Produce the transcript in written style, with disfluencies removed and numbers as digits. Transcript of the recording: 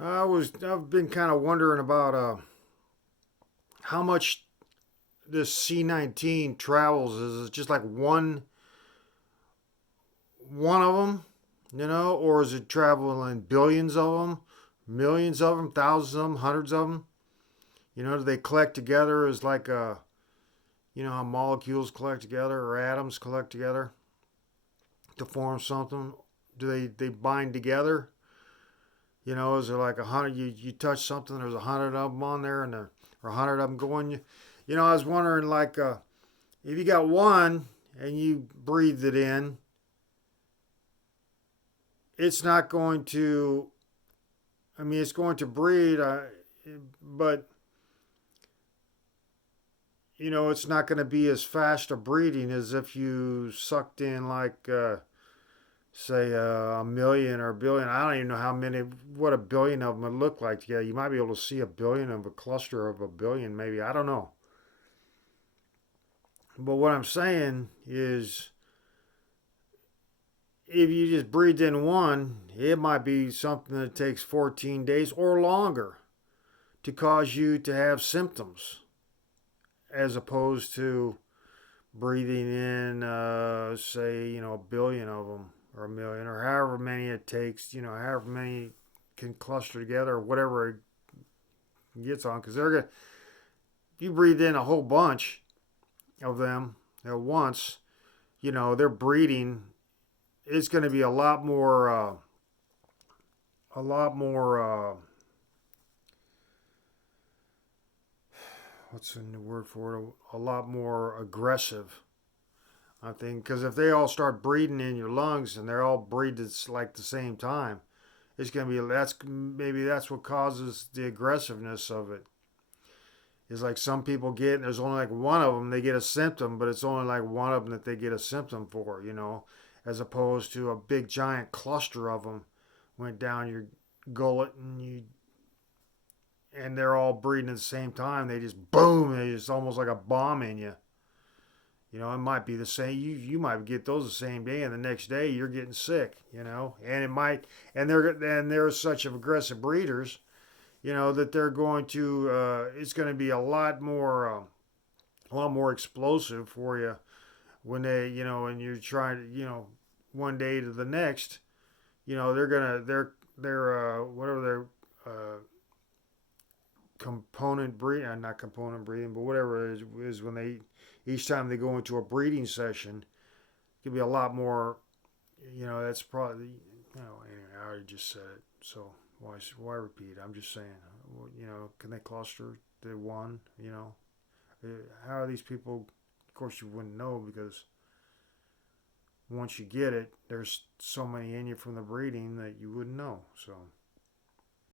I've been kind of wondering about how much this C-19 travels. Is it just like one of them, or is it traveling billions of them, millions of them, thousands of them, hundreds of them? Do they collect together as like how molecules collect together or atoms collect together to form something? Do they bind together? Is there like 100? You touch something, there's 100 of them on there, and there or 100 of them going. I was wondering like if you got one and you breathed it in, it's not going to. I mean, it's going to breed, but it's not going to be as fast a breeding as if you sucked in like say a million or a billion. I don't even know what a billion of them would look like. Yeah, you might be able to see a billion of a cluster of a billion, maybe. I don't know. But what I'm saying is, if you just breathed in one, it might be something that takes 14 days or longer to cause you to have symptoms, as opposed to breathing in, say, a billion of them or a million or however many it takes, however many can cluster together or whatever it gets on. Because if you breathe in a whole bunch of them at once, they're breeding. It's going to be a lot more, what's the new word for it? A lot more aggressive, I think, because if they all start breathing in your lungs and they're all breathing like the same time, it's gonna be that's what causes the aggressiveness of it. It's like some people get, and there's only like one of them they get a symptom, but it's only like one of them that they get a symptom for, as opposed to a big giant cluster of them went down your gullet and they're all breathing at the same time. They just boom, they just almost like a bomb in you. It might be the same. You might get those the same day, and the next day you're getting sick. And it might, and they're such aggressive breeders. That they're going to. It's going to be a lot more explosive for you when and you're trying to, one day to the next. They're whatever their component breeding, not component breeding, but whatever it is when they each time they go into a breeding session, it could be a lot more. That's probably Anyway, I already just said it, so why repeat? I'm just saying. Can they cluster the one? How are these people? Of course, you wouldn't know because once you get it, there's so many in you from the breeding that you wouldn't know. So